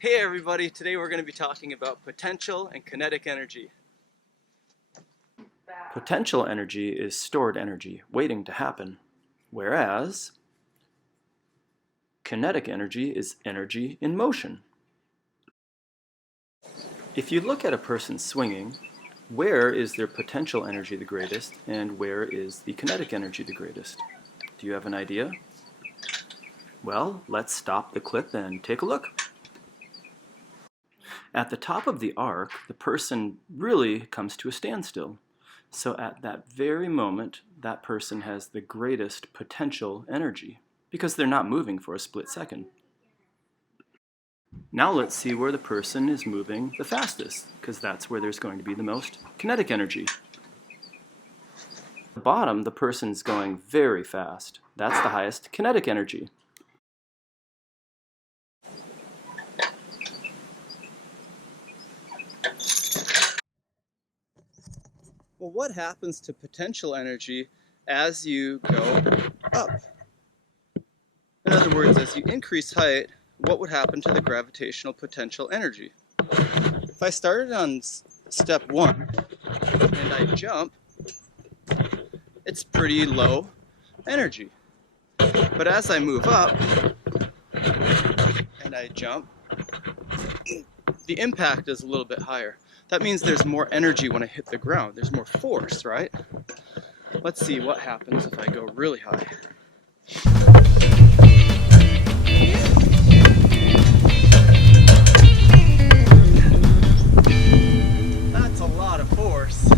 Hey everybody, today we're going to be talking about potential and kinetic energy. Potential energy is stored energy waiting to happen, whereas kinetic energy is energy in motion. If you look at a person swinging, where is their potential energy the greatest and where is the kinetic energy the greatest? Do you have an idea? Well, let's stop the clip and take a look. At the top of the arc, the person really comes to a standstill. So at that very moment, that person has the greatest potential energy because they're not moving for a split second. Now let's see where the person is moving the fastest, because that's where there's going to be the most kinetic energy. At the bottom, the person's going very fast. That's the highest kinetic energy. Well, what happens to potential energy as you go up? In other words, as you increase height, what would happen to the gravitational potential energy? If I started on step 1 and I jump, it's pretty low energy. But as I move up and I jump, the impact is a little bit higher. That means there's more energy when I hit the ground. There's more force, right? Let's see what happens if I go really high. That's a lot of force.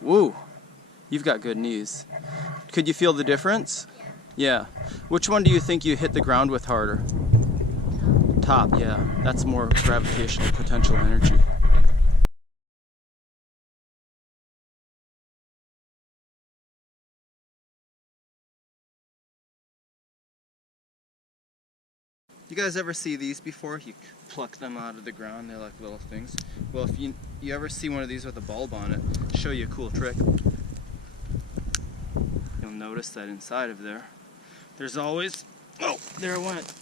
Woo, you've got good knees. Could you feel the difference? Yeah. Which one do you think you hit the ground with harder? Top, yeah. That's more gravitational potential energy. You guys ever see these before? You pluck them out of the ground, they're like little things. Well, if you ever see one of these with a bulb on it, I'll show you a cool trick. You'll notice that inside of there, there's always, oh, there it went.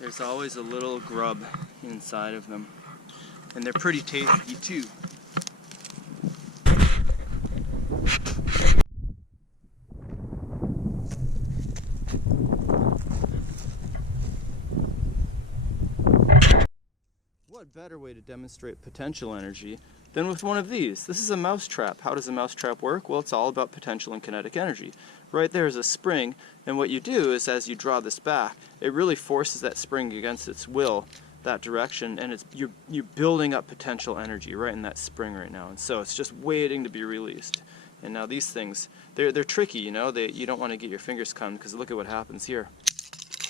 There's always a little grub inside of them. And they're pretty tasty too. What better way to demonstrate potential energy than with one of these? This is a mouse trap. How does a mouse trap work? Well, it's all about potential and kinetic energy. Right there is a spring, and what you do is as you draw this back, it really forces that spring against its will that direction, and you're building up potential energy right in that spring right now, and so it's just waiting to be released. And now these things, they're tricky, you know. You don't want to get your fingers cut because look at what happens here.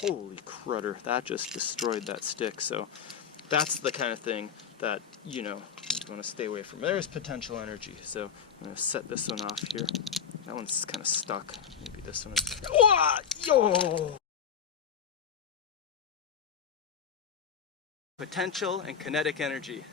Holy crutter, that just destroyed that stick. So that's the kind of thing that, you want to stay away from. There's potential energy. So I'm going to set this one off here. That one's kind of stuck. Maybe this one is. Yo! Potential and kinetic energy.